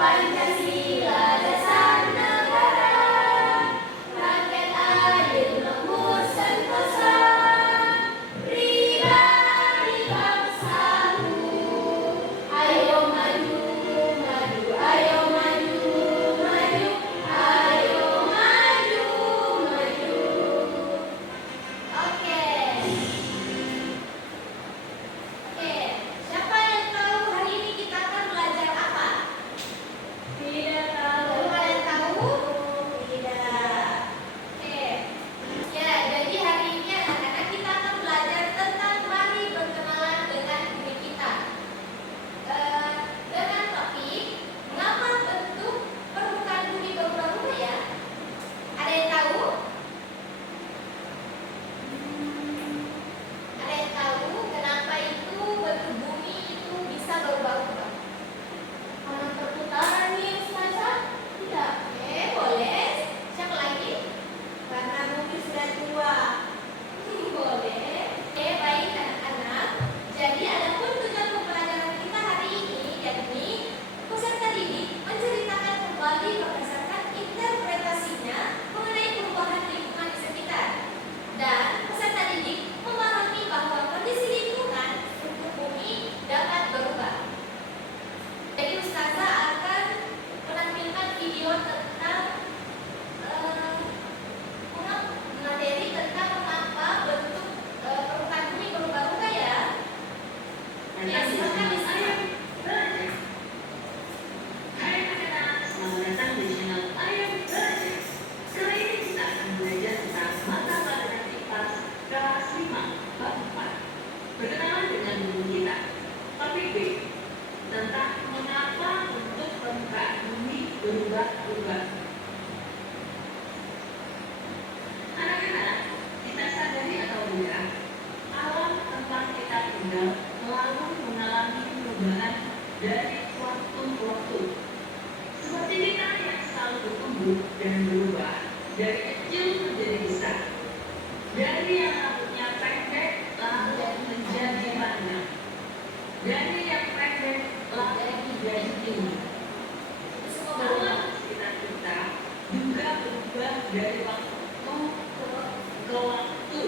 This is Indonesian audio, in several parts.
Pancasila dasar negara, rakyat adil lembut sentosa, pribadi bangsaku. Ayo maju, maju, ayo maju, maju, ayo maju, maju. Oke. Siapa yang tahu hari ini kita akan belajar apa? Tidak tahu. Ada yang tahu? Tidak. Oke. Ya, jadi hari ini anak-anak kita akan belajar tentang mari berkenalan dengan diri kita. Dengan topik mengapa bentuk permukaan bumi berubah-ubah ya? Ada yang tahu? Ada yang tahu kenapa itu bentuk bumi itu bisa berubah-ubah? Karena perputaran nih Ustazah? Tidak. Boleh. Siapa lagi? Karena bumi sudah tua. Boleh. Baik anak-anak. Jadi adapun tujuan pembelajaran kita hari ini, yakni peserta didik menceritakan kembali berdasarkan interpretasinya mengenai perubahan lingkungan di sekitar. Dan peserta didik memahami bahwa kondisi lingkungan untuk bumi dapat berubah. Jadi Ustazah akan menampilkan video tentang materi tentang mengapa bentuk permukaan bumi berubah-ubah ya. Ya, silakan Ustazah. Hai anak-anak, selamat datang di channel Ayo Belajar. Kali ini kita akan belajar tentang mata pelajaran IPA kelas 5 bab 4. Berkenalan dengan guru kita. Topik B, tentang mengapa bentuk permukaan bumi berubah-ubah. Anak-anak, kita sadari atau tidak, alam tempat kita tinggal selalu mengalami perubahan dari waktu ke waktu. Seperti kita yang selalu bertumbuh dan berubah dari kecil menjadi besar, dari yang rambutnya pendek lalu menjadi panjang, dari yang pendek lalu menjadi tinggi. Alam sekitar kita juga berubah dari waktu ke waktu.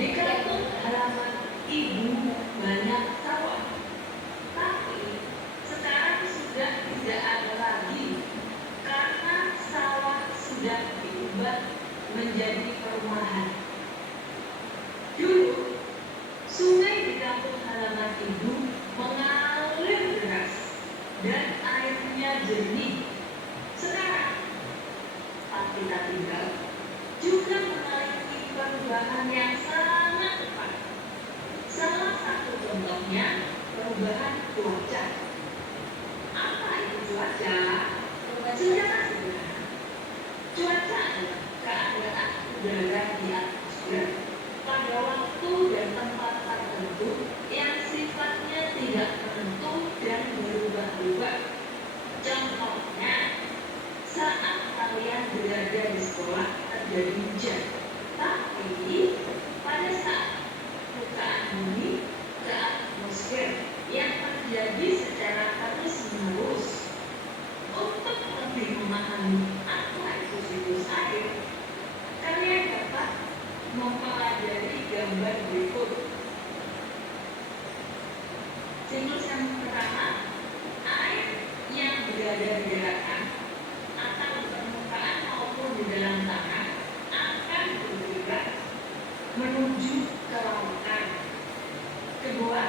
Di kampung halaman ibu banyak sawah, tapi sekarang sudah tidak ada lagi karena sawah sudah diubah menjadi perumahan. Dulu, sungai di kampung halaman ibu mengalir deras dan airnya jernih. Sekarang, tempat kita tinggal juga mengalami perubahan yang sangat cepat. Salah satu contohnya perubahan cuaca. Apa itu cuaca? Secara sederhana, cuaca adalah keadaan udara di atmosfer pada waktu dan tempat tertentu yang sifatnya tidak menentu dan berubah-ubah. Contohnya, saat kalian berada di sekolah terjadi hujan, tapi pada saat permukaan bumi ke atmosfer yang terjadi secara terus-menerus. Untuk lebih memahami apa itu siklus air, kalian dapat mempelajari gambar berikut. Siklus yang pertama, air yang berada di daratan atau di permukaan maupun di dalam tanah akan bergerak menuju ke lautan. Kedua,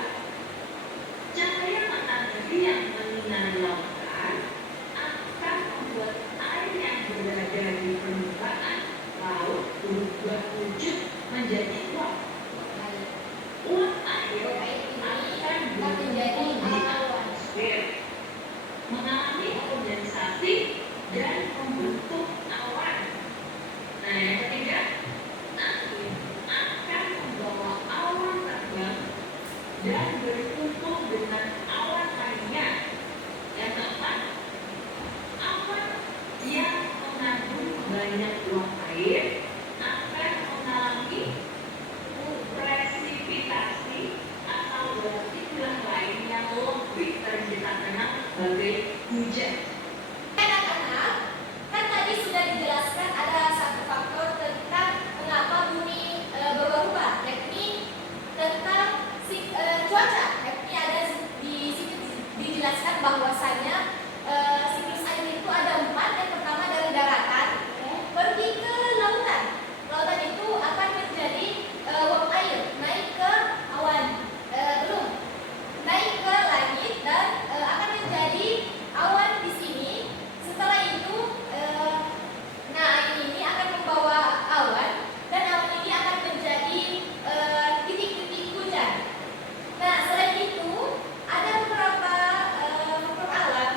cahaya matahari yang menyinari lautan akan membuat air yang berada di permukaan laut berubah wujud menjadi uap. Uap air akan berkumpul di atmosfer, mengalami kondensasi dan membentuk awan. Nah, yang ketiga, angin akan membawa awan terbang dan berkumpul dengan awan lainnya. Yang keempat, awan yang mengandung banyak uap air akan mengalami presipitasi atau partikel lain yang lebih dari kita kenal dijelaskan bahwasanya siklus air itu ada 4. Yang pertama dari daratan pergi ke lautan. Lautan itu akan menjadi uap air naik ke awan, belum naik ke langit dan akan menjadi awan di sini. Setelah itu, nah air ini akan membawa awan dan awan ini akan menjadi titik-titik hujan. Nah selain itu ada beberapa faktor alam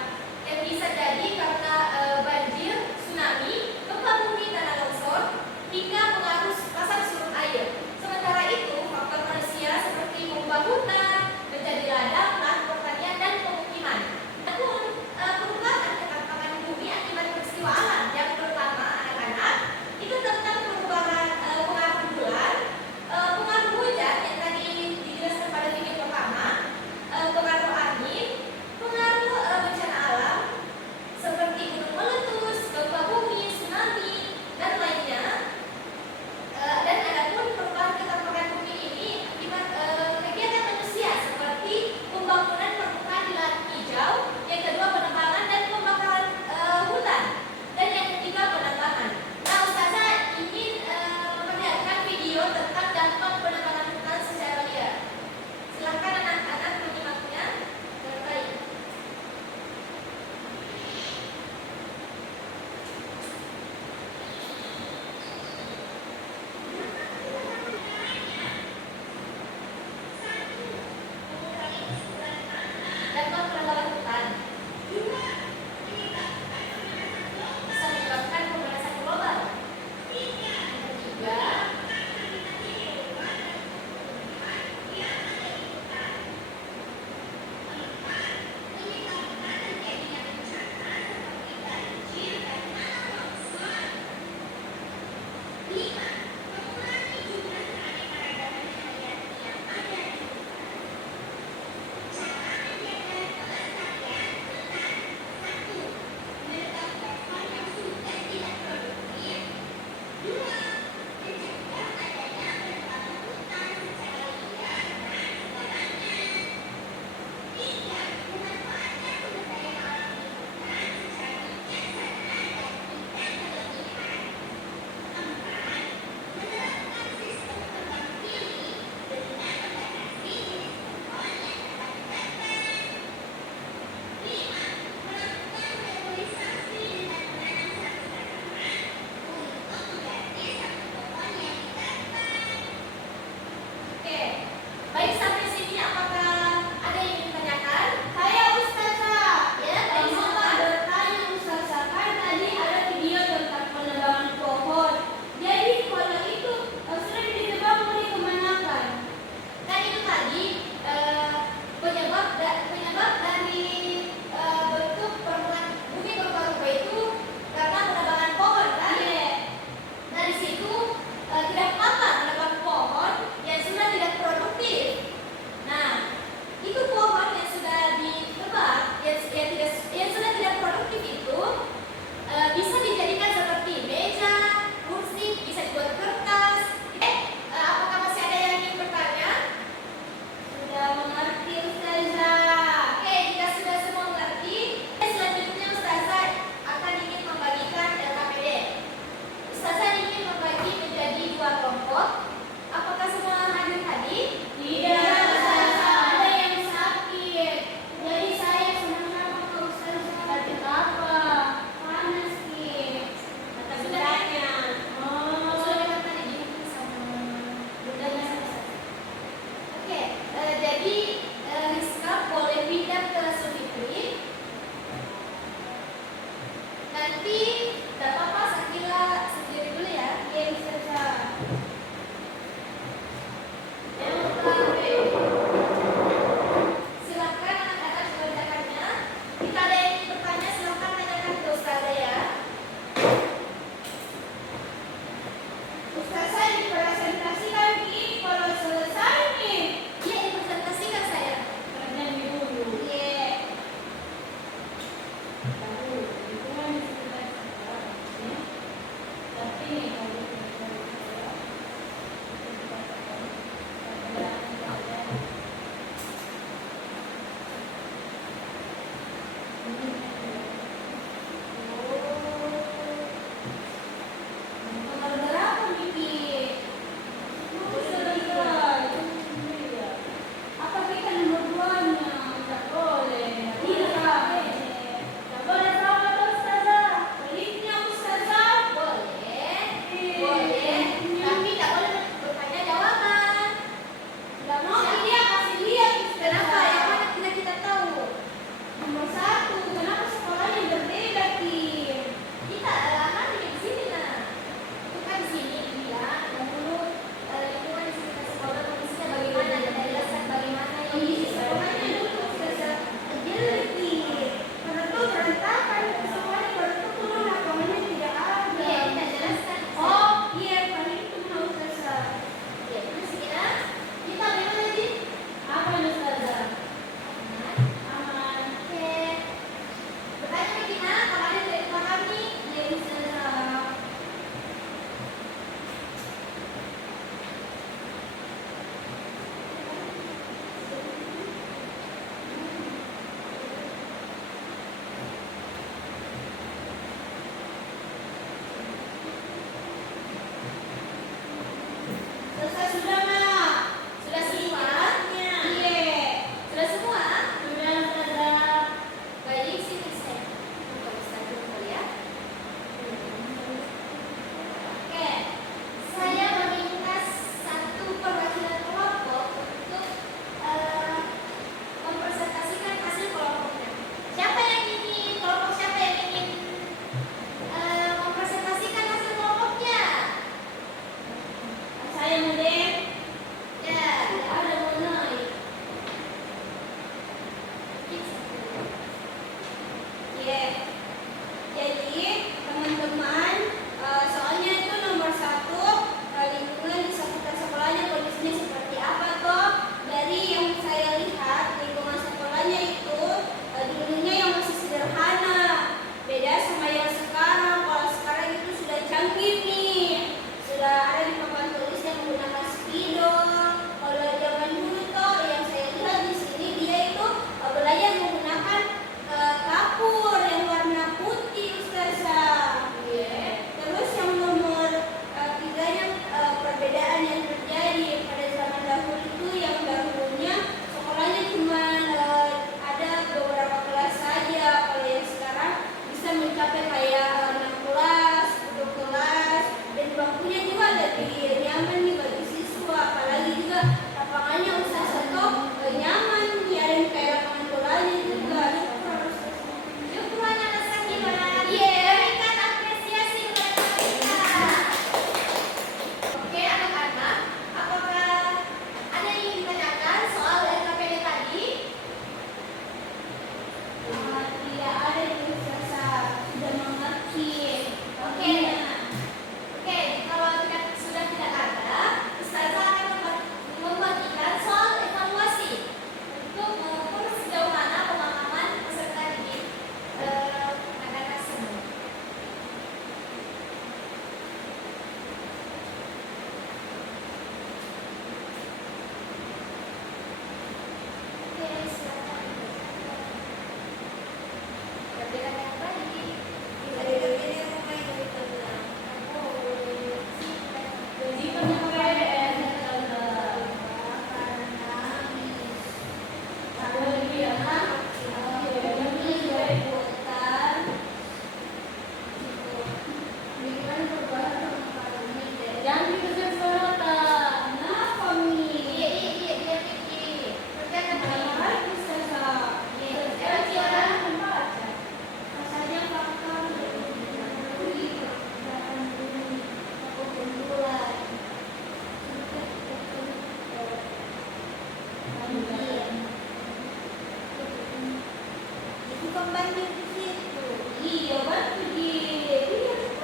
pembanding di situ. Iya, bantu Dit.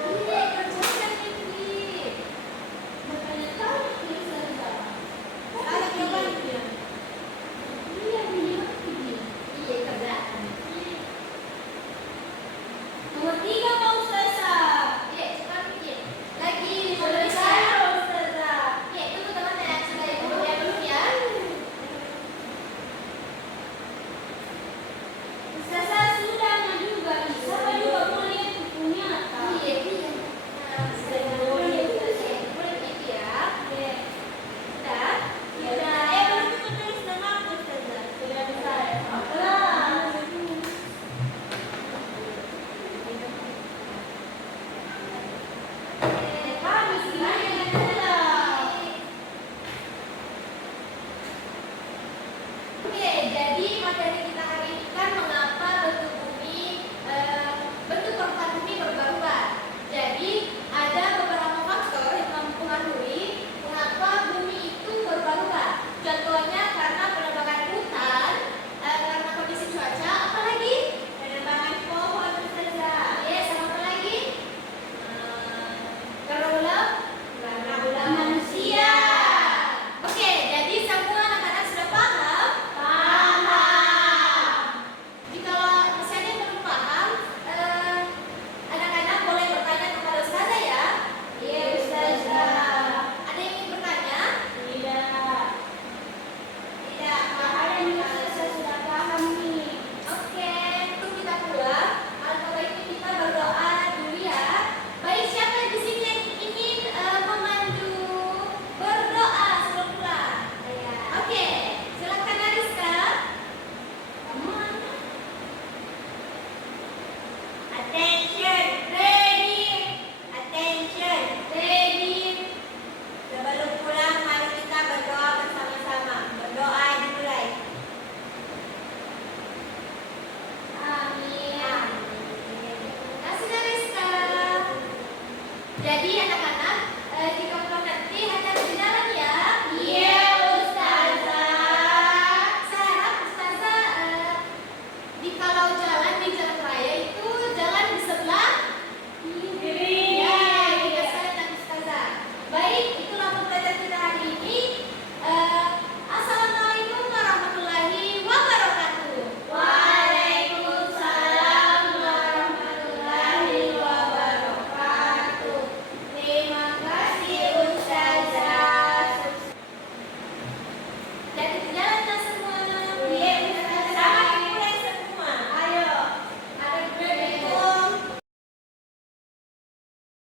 Iya, kerjakan itu Dit. Makanya tahu Ustazah. Ada jawabannya. Iya, bantu Dit. Iya, kerjakan. Nomor 3 Pak Ustazah. Iya, cepat bikin. Lagi selesai Ustazah. Iya, tunggu teman-teman. Saya dulu ya. Ustazah sudah juga. Siapa juga mau lihat bukunya? Iya, iya. Saya mau lihat Ustazah. Boleh gitu ya. Iya. Sudah? Sudah. Belum ikut tulis nama aku Ustazah. Sudah bisa ya? Kelas. Kami sebenarnya adalah. Oke, jadi materi kita hari ini kan mengapa bentuk bumi, bentuk permukaan bumi berubah-ubah. Jadi ada beberapa faktor yang mempengaruhi mengapa bumi itu berubah-ubah. Contohnya karena penebangan hutan, karena kondisi cuaca, apalagi penebangan pohon Ustazah. Ya, sama apa lagi? Karena ulah manusia. Oke, jadi semua anak-anak sudah paham? Paham. Jikalau misalnya belum paham, anak-anak boleh bertanya kepada Ustazah ya. Iya, Ustazah. Ada yang ingin bertanya? Tidak. Tidak. Ada yang Ustazah sudah paham nih. Oke, untuk kita pulang, alangkah baiknya kita berdoa dulu ya. Baik, siapa di sini yang ingin memandu berdoa sebelum pulang? Oke, silakan Ariska. Attention, ready. Attention, ready. Sebelum pulang, mari kita berdoa bersama-sama. Berdoa dimulai. Amin. Terima kasih Ariska. Jadi anak-anak, jika pulang nanti hati-hati di jalan ya. Iya, Ustazah. Saya harap Ustazah, jikalau